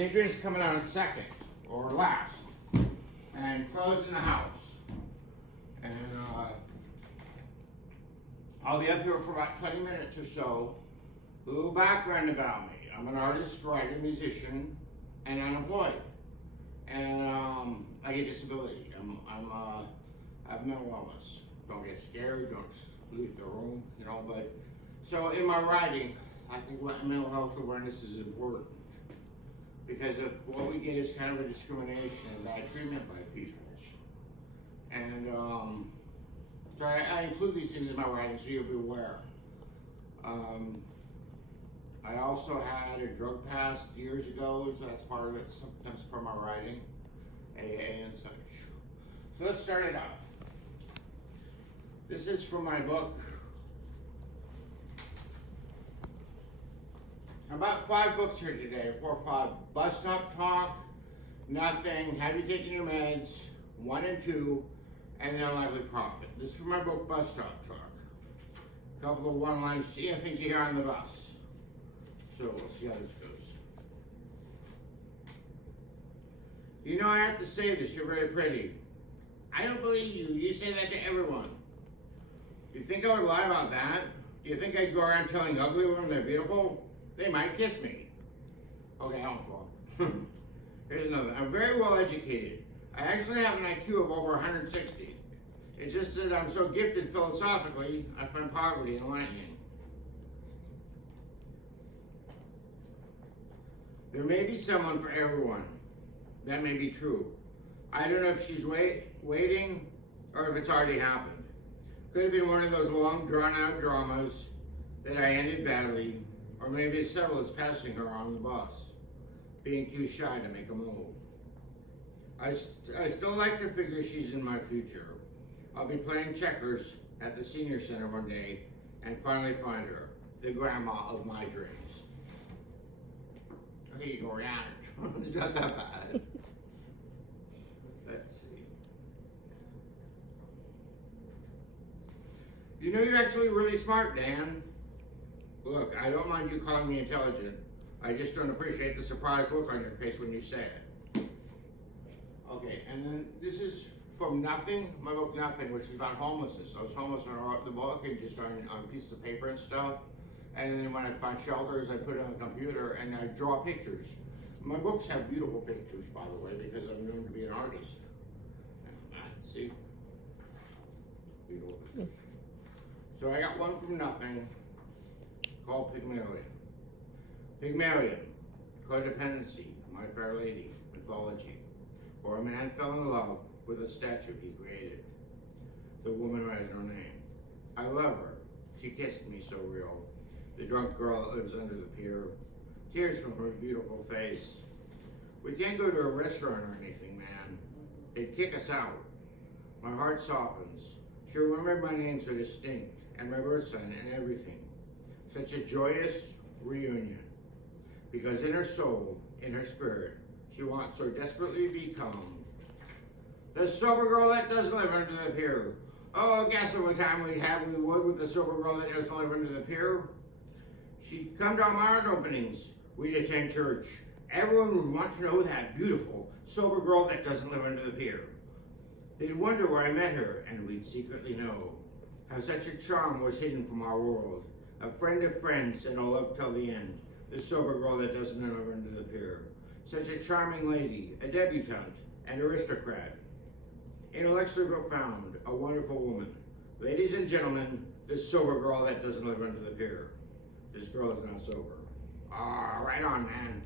Adrian's coming on second or last, and closing the house. And I'll be up here for about 20 minutes or so. A little background about me. I'm an artist, writer, musician, and unemployed. And I get disability. I have mental illness. Don't get scared, don't leave the room, you know, but so in my writing, I think mental health awareness is important because of what we get is kind of a discrimination and bad treatment by people. And so I include these things in my writing so you'll be aware. I also had a drug past years ago, so that's part of it, sometimes part of my writing, AA and such. So let's start it off. This is from my book. About 5 books here today, 4 or 5. Bus Stop Talk, Nothing, Have You Taken Your Meds, 1 and 2, and then Lively Profit. This is from my book, Bus Stop Talk. A couple of one-liners, things you hear on the bus. So we'll see how this goes. You know, I have to say this, you're very pretty. I don't believe you. You say that to everyone. Do you think I would lie about that? Do you think I'd go around telling ugly women they're beautiful? They might kiss me. Okay, I don't fall. Here's another. I'm very well educated. I actually have an IQ of over 160. It's just that I'm so gifted philosophically, I find poverty enlightening. There may be someone for everyone. That may be true. I don't know if she's waiting or if it's already happened. Could have been one of those long drawn-out dramas that I ended badly, or maybe it's subtle as passing her on the bus, being too shy to make a move. I still like to figure she's in my future. I'll be playing checkers at the senior center one day and finally find her, the grandma of my dreams. Okay, you go around. It's not that bad. Let's see. You know, you're actually really smart, Dan. Look, I don't mind you calling me intelligent. I just don't appreciate the surprised look on your face when you say it. Okay, and then this is from Nothing, my book Nothing, which is about homelessness. I was homeless when I wrote the book and just on pieces of paper and stuff. And then when I find shelters, I put it on the computer and I draw pictures. My books have beautiful pictures, by the way, because I'm known to be an artist. See? Beautiful pictures. So I got one from Nothing called Pygmalion. Pygmalion, codependency, My Fair Lady, mythology. Or a man fell in love with a statue he created. The woman who has no name. I love her. She kissed me so real. The drunk girl that lives under the pier. Tears from her beautiful face. We can't go to a restaurant or anything, man. They'd kick us out. My heart softens. She remembered my name so distinct, and my birth sign and everything. Such a joyous reunion. Because in her soul, in her spirit, she wants so desperately to become the sober girl that doesn't live under the pier. Oh, guess what time we'd have we would with the sober girl that doesn't live under the pier? She'd come to our art openings. We'd attend church. Everyone would want to know that beautiful, sober girl that doesn't live under the pier. They'd wonder where I met her, and we'd secretly know how such a charm was hidden from our world. A friend of friends and a love till the end. The sober girl that doesn't live under the pier. Such a charming lady, a debutante, an aristocrat. Intellectually profound, a wonderful woman. Ladies and gentlemen, the sober girl that doesn't live under the pier. This girl is not sober. Right on, man.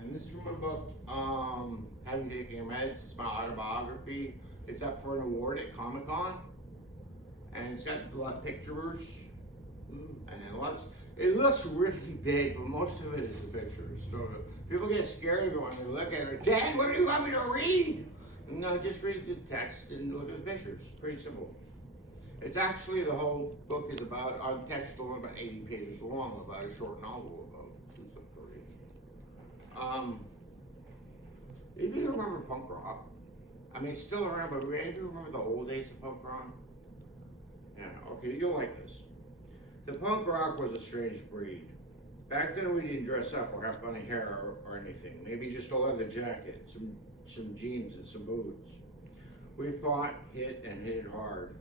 And this is from my book, Have You Taken Your Meds? It's my autobiography. It's up for an award at Comic-Con. And it's got a lot of pictures. And lots. It looks really big, but most of it is the pictures. So people get scared when they look at it. Dad, what do you want me to read? No, just read the text and look at the pictures. Pretty simple. It's actually, the whole book is about, on text alone, about 80 pages long, about a short novel about something to read. Maybe you remember punk rock. I mean, it's still around, but do you remember the old days of punk rock? Yeah, okay, you'll like this. The punk rock was a strange breed. Back then we didn't dress up or have funny hair or anything. Maybe just a leather jacket, some jeans and some boots. We fought, hit, and hit it hard.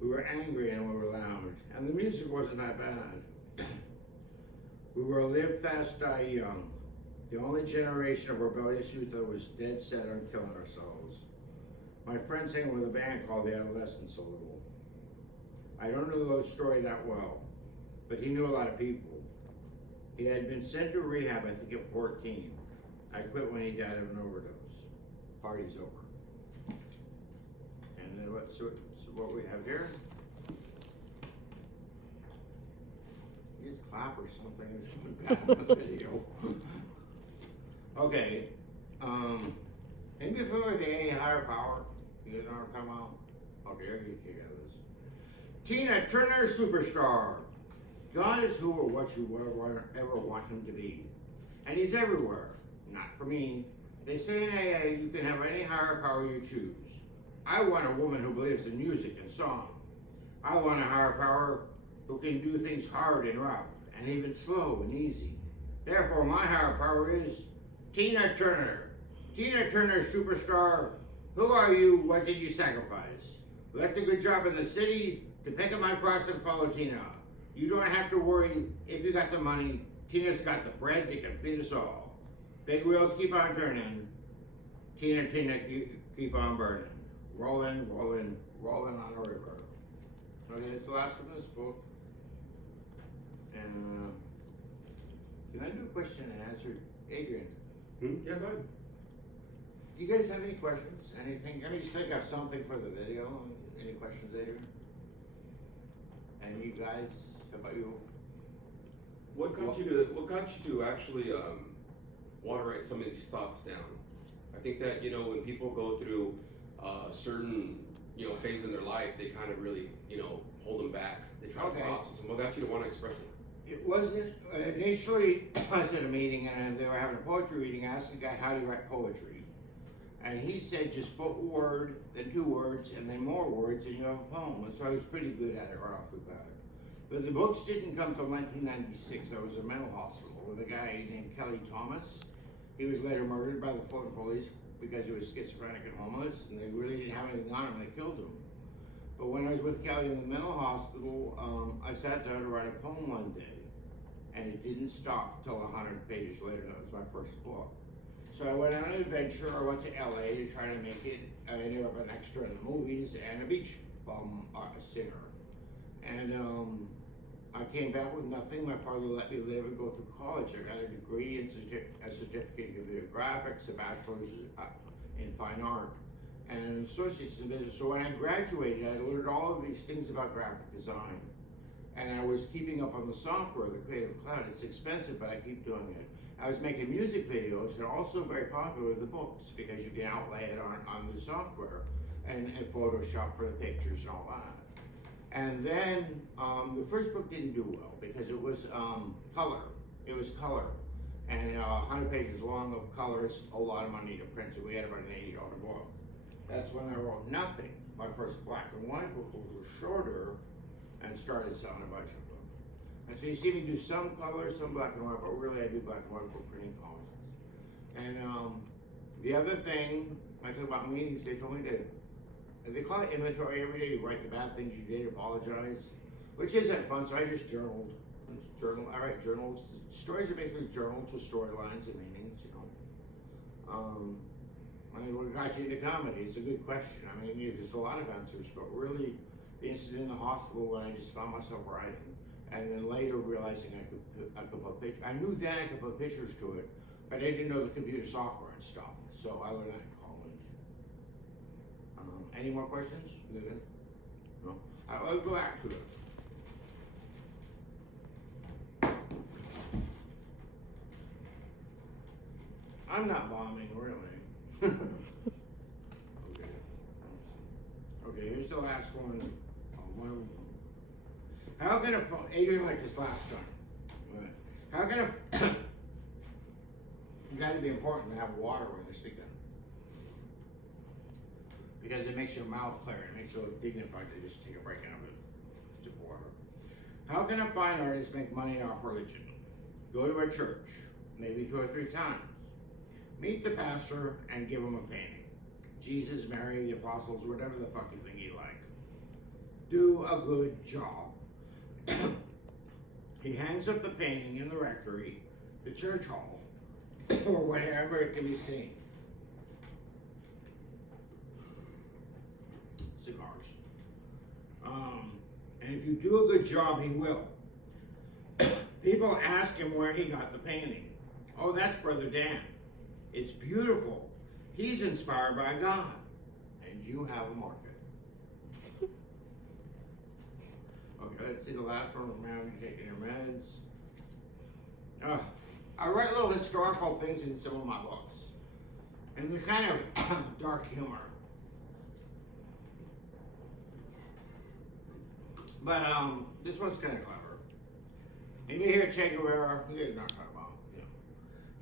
We were angry and we were loud, and the music wasn't that bad. We were a live fast, die young. The only generation of rebellious youth that was dead set on killing ourselves. My friend sang with a band called the Adolescents a little. I don't know the story that well, but he knew a lot of people. He had been sent to rehab, I think, at 14. I quit when he died of an overdose. Party's over. And then what we have here? Just clap or something. It's coming back in the video. Okay. Anybody familiar with the A higher power? You know what I'm talking about? Okay, here you kick out of this. Tina Turner superstar. God is who or what you ever want him to be. And he's everywhere. Not for me. They say in AA you can have any higher power you choose. I want a woman who believes in music and song. I want a higher power who can do things hard and rough, and even slow and easy. Therefore, my higher power is Tina Turner. Tina Turner superstar. Who are you? What did you sacrifice? Left a good job in the city to pick up my cross and follow Tina. You don't have to worry if you got the money. Tina's got the bread that can feed us all. Big wheels keep on turning. Tina, keep on burning. Rolling, rolling, rolling on the river. Okay, that's the last one in this book. And can I do a question and answer? Adrian. Yeah, go ahead. Do you guys have any questions? Anything? Let me just think of something for the video. Any questions, Adrian? And you guys, how about you? What got you to actually want to write some of these thoughts down? I think that, when people go through certain, phase in their life, they kind of really, hold them back. They try to process them. What got you to want to express it? It wasn't, initially, I was at a meeting and they were having a poetry reading. I asked the guy, how do you write poetry? And he said, just put a word, then 2 words, and then more words, and you have a poem. And so I was pretty good at it right off the bat. But the books didn't come till 1996. I was in a mental hospital with a guy named Kelly Thomas. He was later murdered by the Fulton police because he was schizophrenic and homeless, and they really didn't have anything on him, they killed him. But when I was with Kelly in the mental hospital, I sat down to write a poem one day, and it didn't stop till 100 pages later. That was my first book. So I went on an adventure. I went to LA to try to make it. I ended up an extra in the movies and a beach bum singer. And I came back with nothing. My father let me live and go through college. I got a degree in a certificate in computer graphics, a bachelor's in fine art, and an associate's in business. So when I graduated, I learned all of these things about graphic design. And I was keeping up on the software, the Creative Cloud. It's expensive, but I keep doing it. I was making music videos, and also very popular with the books because you can outlay it on the software and Photoshop for the pictures and all that. And then the first book didn't do well because it was color. It was color. And 100 pages long of colors, a lot of money to print, so we had about an $80 book. That's when I wrote Nothing, my first black and white book, which was shorter, and started selling a bunch of them. And so you see me do some color, some black and white, but really I do black and white for printing costs. And the other thing, I talk about meetings, they told me they call it inventory every day. You write the bad things you did, apologize, which isn't fun, so I just journaled. I write journals. Stories are basically journals with storylines and meanings, I mean, what got you into comedy? It's a good question. I mean, there's a lot of answers, but really, the incident in the hospital when I just found myself writing, and then later realizing I could put pictures. I knew then I could put pictures to it, but I didn't know the computer software and stuff. So I learned that in college. Any more questions? Good? No? I'll go back to it. I'm not bombing, really. Okay, here's the last one. One of them. How can a phone, Adrian liked this last time. Right. How can you gotta be important to have water when you're speaking. Because it makes your mouth clear, it makes you look dignified to just take a break out of it. Sip of water. How can a fine artist make money off religion? Go to a church, maybe 2 or 3 times. Meet the pastor and give him a painting. Jesus, Mary, the apostles, whatever the fuck you think you like. Do a good job. He hangs up the painting in the rectory, the church hall, or wherever it can be seen. Cigars. And if you do a good job, he will. People ask him where he got the painting. Oh, that's Brother Dan. It's beautiful. He's inspired by God. And you have a market. Okay, let's see the last one. Now you're taking your meds. I write little historical things in some of my books. And they're kind of dark humor. But this one's kind of clever. Anybody hear Che Guevara? You guys know what I'm talking about. Yeah.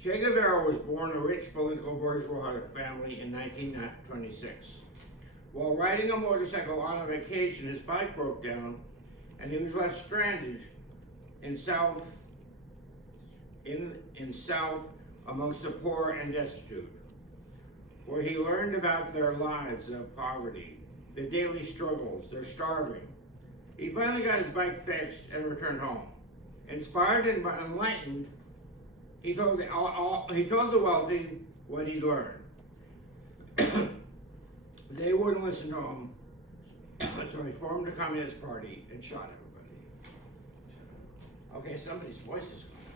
Che Guevara was born in a rich political bourgeois family in 1926. While riding a motorcycle on a vacation, his bike broke down and he was left stranded in South amongst the poor and destitute, where he learned about their lives of poverty, their daily struggles, their starving. He finally got his bike fixed and returned home. Inspired and enlightened, he told the wealthy what he learned. They wouldn't listen to him, so he formed a communist party and shot everybody. Okay, somebody's voice is coming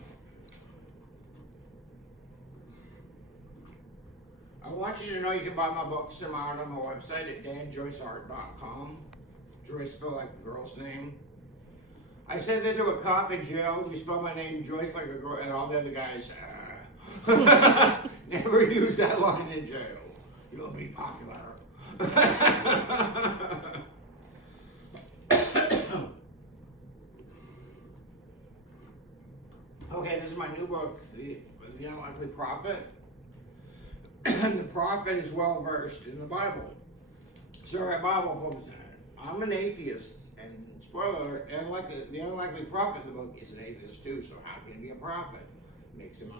out. I want you to know you can buy my books and out on my website at danjoyceart.com. Joyce spelled like the girl's name. I said that to a cop in jail. You spell my name Joyce like a girl, and all the other guys never use that line in jail. You'll be popular. Okay, this is my new book, The Unlikely Prophet. And the prophet is well versed in the Bible. So I write Bible books in it. I'm an atheist, and spoiler alert, the unlikely prophet in the book is an atheist too, so how can he be a prophet? Makes him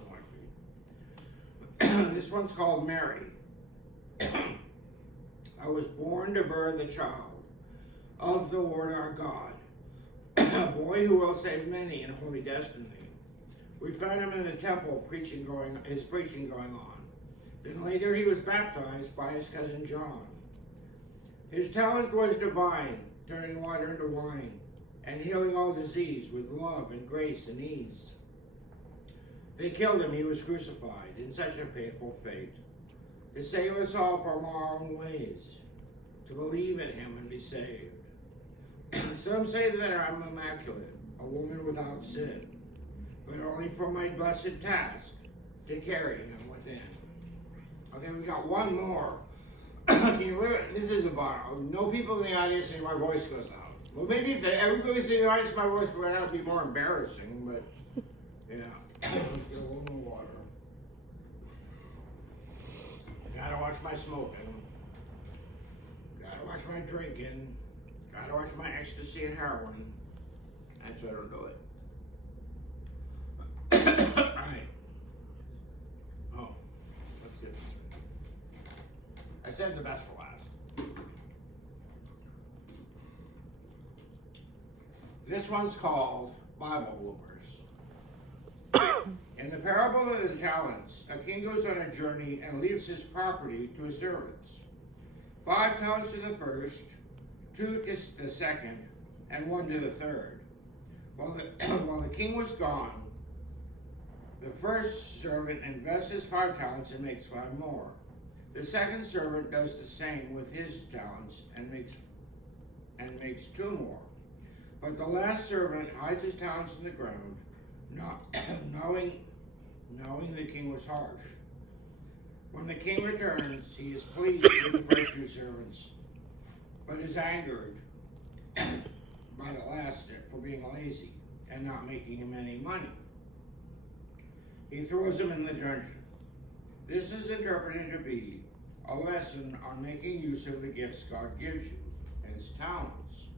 unlikely. This one's called Mary. I was born to bear the child of the Lord our God, a boy who will save many in holy destiny. We found him in the temple, his preaching going on. Then later he was baptized by his cousin John. His talent was divine, turning water into wine, and healing all disease with love and grace and ease. They killed him, he was crucified in such a painful fate, to save us all from our own ways, to believe in him and be saved. Some say that I'm immaculate, a woman without sin, but only for my blessed task, to carry him within. Okay, we got one more. Can you believe it? This is about no people in the audience and my voice goes out. Well, maybe if everybody's in the audience, my voice would have to be more embarrassing, but yeah. Let's get a little more water. Gotta watch my smoking. Gotta watch my drinking. Gotta watch my ecstasy and heroin. That's why I don't do it. Alright. Oh, let's get this. I saved the best for last. This one's called Bible Bloopers. In the parable of the talents, a king goes on a journey and leaves his property to his servants. 5 talents to the first, 2 to the second, and 1 to the third. While the king was gone, the first servant invests his 5 talents and makes 5 more. The second servant does the same with his talents and makes 2 more. But the last servant hides his talents in the ground, not knowing the king was harsh. When the king returns, he is pleased with the first 2 servants, but is angered by the last for being lazy and not making him any money. He throws him in the dungeon. This is interpreted to be a lesson on making use of the gifts God gives you, his talents.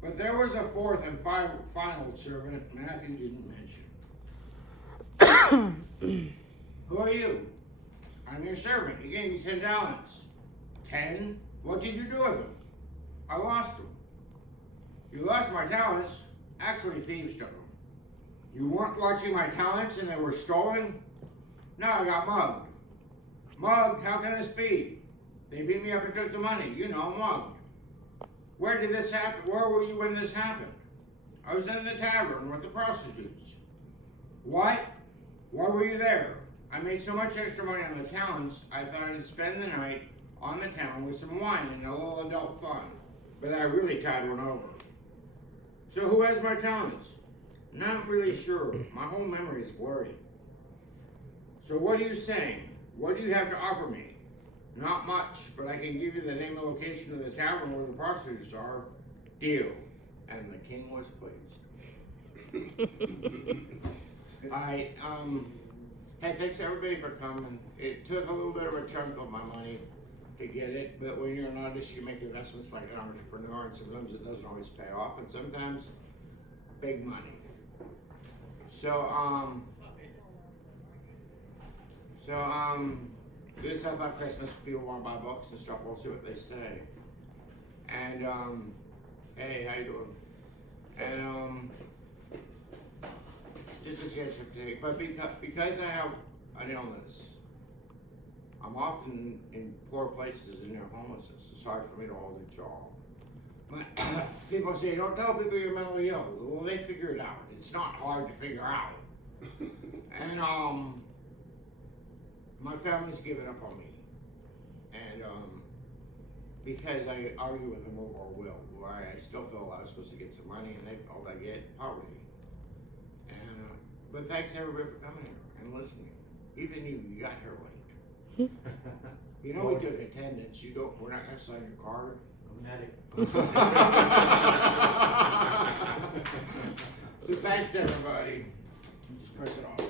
But there was a 4th and final servant Matthew didn't mention. Who are you? I'm your servant. You gave me 10 talents. 10? What did you do with them? I lost them. You lost my talents. Actually, thieves took them. You weren't watching my talents and they were stolen? No, I got mugged. Mugged? How can this be? They beat me up and took the money. You know, mugged. Where did this happen? Where were you when this happened? I was in the tavern with the prostitutes. What? Why were you there? I made so much extra money on the talents, I thought I'd spend the night on the town with some wine and a little adult fun. But I really tied one over. So who has my talents? Not really sure. My whole memory is blurry. So what are you saying? What do you have to offer me? Not much, but I can give you the name and location of the tavern where the prostitutes are. Deal. And the king was pleased. Alright, hey, thanks everybody for coming. It took a little bit of a chunk of my money to get it, but when you're an artist, you make investments like an entrepreneur, and sometimes it doesn't always pay off, and sometimes big money. So, this I thought Christmas, people want to buy books and stuff, we'll see what they say. And, hey, how you doing? And, just a chance to take, but because I have an illness, I'm often in poor places and near homelessness. It's hard for me to hold a job. But people say, don't tell people you're mentally ill. Well, they figure it out. It's not hard to figure out. And my family's given up on me. And because I argue with them over a will, where I still feel I was supposed to get some money and they felt I get poverty. And but thanks everybody for coming here and listening. Even you got here late. You know we took attendance. We're not gonna sign your card. So thanks everybody. Just press it off.